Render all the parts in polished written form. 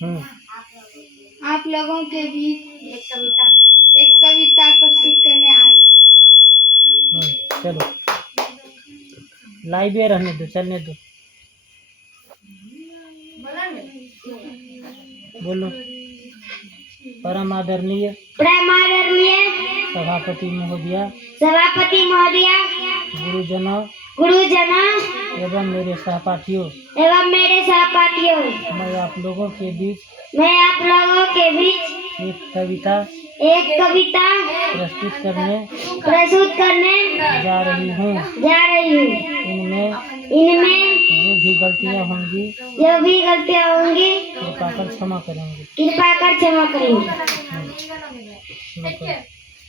आप लोगों के बीच एक कविता प्रस्तुत करने आ रही। चलो लाइव रहने दो, चलने दो, बोलो। परम आदरणीय सभापति महोदया, गुरुजनों एवं मेरे सहपाठियों, मैं आप लोगों के बीच एक कविता प्रस्तुत करने जा रही हूँ। इनमें जो भी गलतियाँ होंगी कृपा कर क्षमा करेंगे।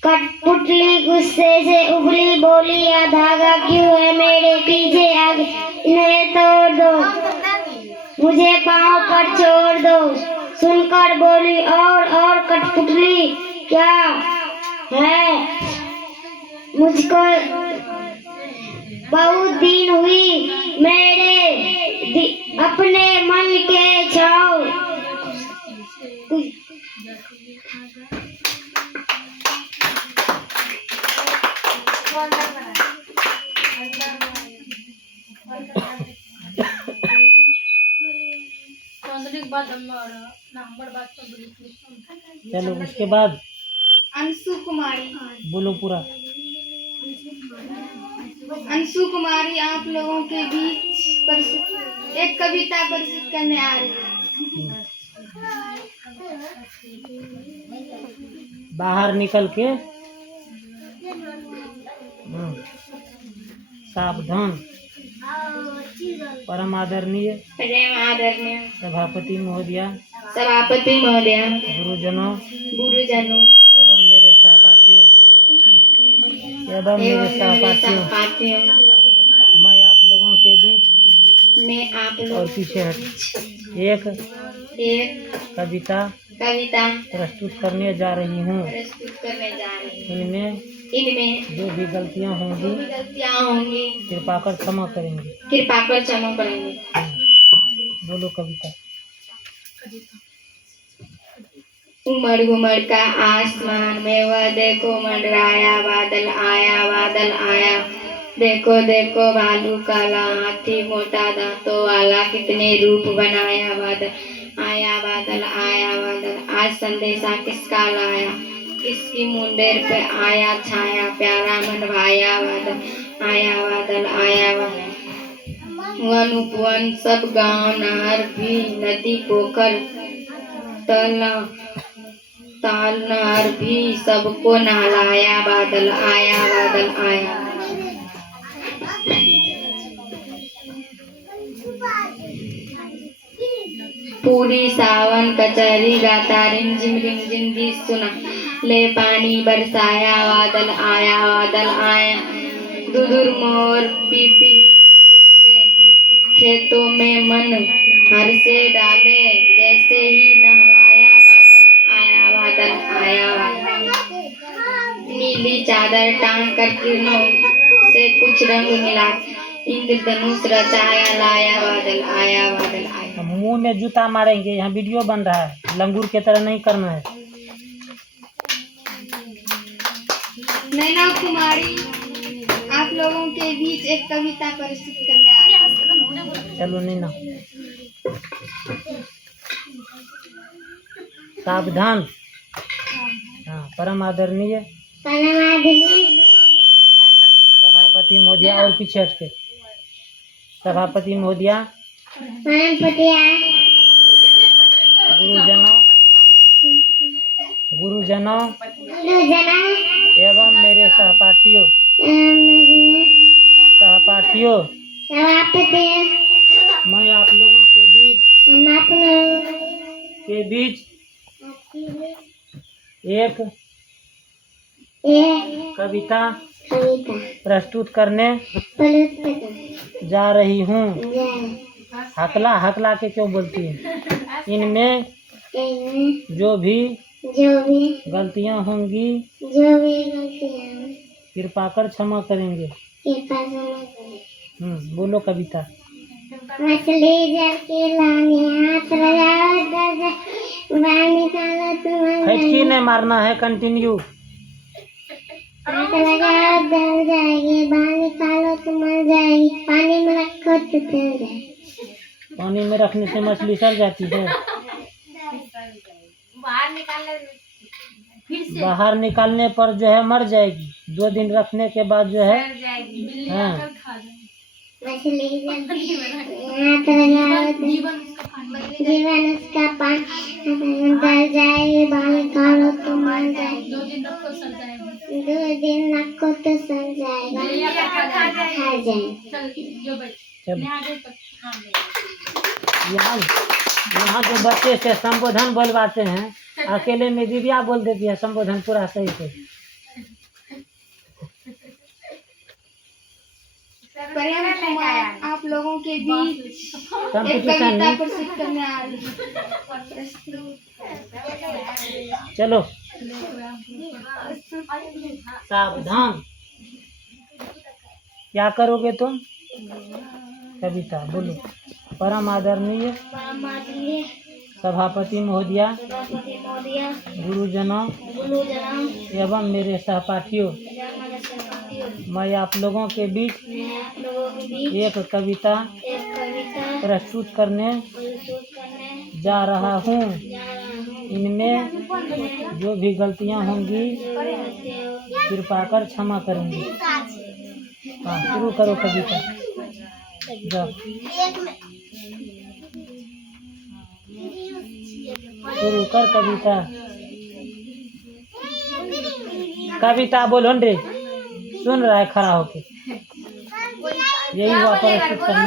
कठपुतली गुस्से से उबली बोली, या धागा क्यों है मेरे पीछे आगे, इन्हें तोड़ दो, मुझे पाँव पर छोड़ दो। सुनकर बोली और कठपुतली क्या है, मुझको बहुत दिन हुई मेरे अपने मन के छाओ। चलो उसके बाद अंशु कुमारी, बोलो पूरा। अंशु कुमारी आप लोगों के बीच एक कविता प्रस्तुत करने आ रही है। बाहर निकल के सावधान। परम आदरणीय सभापति महोदया, गुरुजनों एवं मेरे सहपाठियों, मैं आप लोगों के बीच और पीछे एक कविता प्रस्तुत करने जा रही हूँ। इनमें जो भी गलतियाँ होंगी कृपा कर क्षमा करेंगे। बोलो कविता। उमड़ घुमड़ का आसमान में वह देखो मंडराया, बादल आया, देखो देखो भालू काला, हाथी मोटा दांतों वाला, कितने रूप बनाया। बादल आया, आज संदेशा किसका लाया, किसकी मुंडेर पे आया छाया, प्यारा मन भाया। बादल आया, वन उपवन सब गांव नहर भी, नदी पोखर ताल नहर भी, सबको नहलाया। बादल आया। पूरी सावन कचहरी गाता, रिमझिम गीत सुना, ले पानी बरसाया। बादल आया, दुदुर मोर पीपी बोले, खेतों में मन हर से डाले, जैसे ही नहलाया। बादल आया, नीली चादर टांग कर किरणों से कुछ रंग मिला, इंद्रधनुष रचाया लाया। बादल आया। मुंह में जूता मारेंगे, यहाँ वीडियो बन रहा है, लंगूर की तरह नहीं करना है। नैना कुमारी आप लोगों के बीच एक कविता प्रस्तुत करने आ रही है। चलो नैना सावधान। परम आदरणीय सभापति महोदया और पीछे हट के सभापति महोदया, गुरुजनों एवं मेरे सहपाठियों, मैं आप लोगों के बीच एक कविता प्रस्तुत करने जा रही हूँ। हकला के क्यों बोलती है। इनमें जो भी गलतियाँ होंगी कृपा कर क्षमा करेंगे। बोलो कविता। मछली जल के लाने हाथ लगाओ, फटकी नहीं मारना है, कंटिन्यू। आग लगा जल जाएगी, बाहर निकालो तो मर जाएगी, पानी में रखो तो जल जाएगी। पानी में रखने से मछली सड़ जाती है। बाहर निकालने पर जो है मर जाएगी, 2 दिन रखने के बाद जो है हाँ। मछली जीवन उसका पानी जल जाएगी, बाहर निकालो तो मर जाएगी, 2 दिन रखो तो सड़ जाएगा, खा जाएगा। यहाँ जो बच्चे से संबोधन बोलवाते हैं, अकेले में दिव्या बोल देती है संबोधन पूरा सही से। आप लोगों के बीच एक कंपटीशन कविता है, प्रस्तुत करने आ रही है। चलो सावधान। क्या करोगे तुम? कविता बोलो। परम आदरणीय सभापति महोदया, गुरुजनों एवं मेरे सहपाठियों, मैं आप लोगों के बीच एक कविता प्रस्तुत करने जा रहा हूँ। इनमें जो भी गलतियाँ होंगी कृपा कर क्षमा करेंगे। हाँ, शुरू करो कविता। जाओ शुरू कर कविता। कविता बोलो रे, सुन रहा है खड़ा होके। यही हुआ प्रस्तुत करना।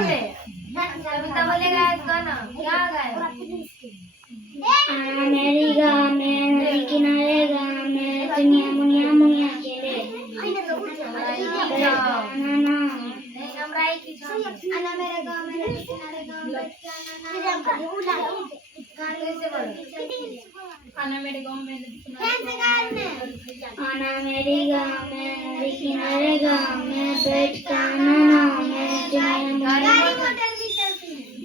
मेरी गाँव में नदी किनारे गाँव में दुनिया मुनिया मुनिया खेले। आना मेरे गाँव में नदी किनारे गाँव में बैठ के आना नाव में,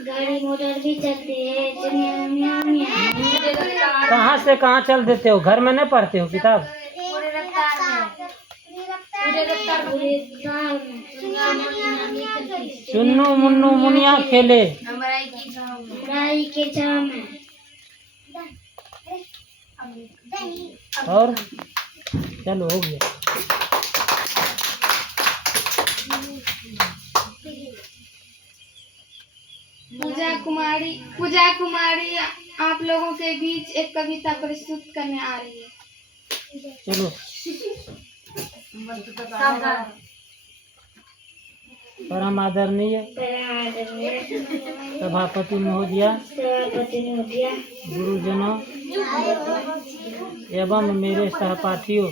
गाड़ी मोटर भी चलती है, दुनिया मुनिया मुनिया। कहाँ से कहाँ चल देते हो? घर में नहीं पढ़ते हो किताब? चुन्नू मुन्नू मुनिया खेले राई के छाव में। और चलो हो गया। पूजा कुमारी आप लोगों के बीच एक कविता प्रस्तुत करने आ रही है। चलो। परम आदरणीय सभापति महोदया, गुरुजनों एवं मेरे सहपाठियों,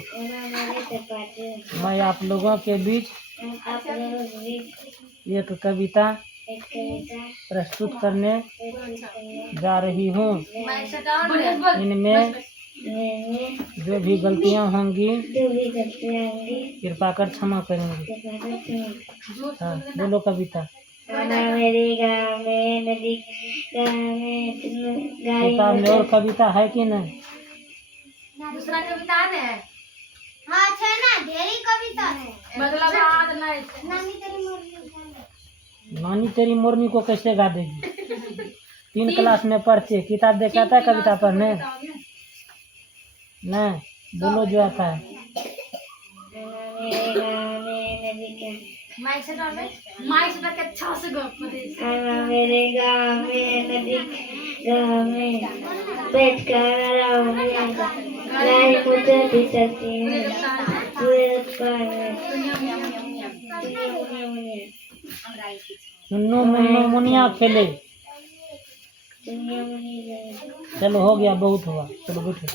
मैं आप लोगों के बीच एक कविता प्रस्तुत करने जा रही हूँ। इनमें जो भी गलतियाँ होंगी कृपा कर क्षमा करेंगे। हाँ, बोलो कविता। मेरे गाँव में नदी किताब में और कविता है कि नहीं? दूसरा कविता है। हाँ अच्छा ना, ढेरी कविता है। नानी तेरी मोरनी को कैसे गा देगी? 3 क्लास में पढ़ती है, किताब देख आता है कविता पढ़ने? नहीं, बोलो जो आता है। मेरे गाँव में नदी में बैठ कर गाड़ी मोटर भी चलती है, चुन्नू मुन्नू मुनिया खेले। चलो हो गया, बहुत हुआ। चलो बैठो।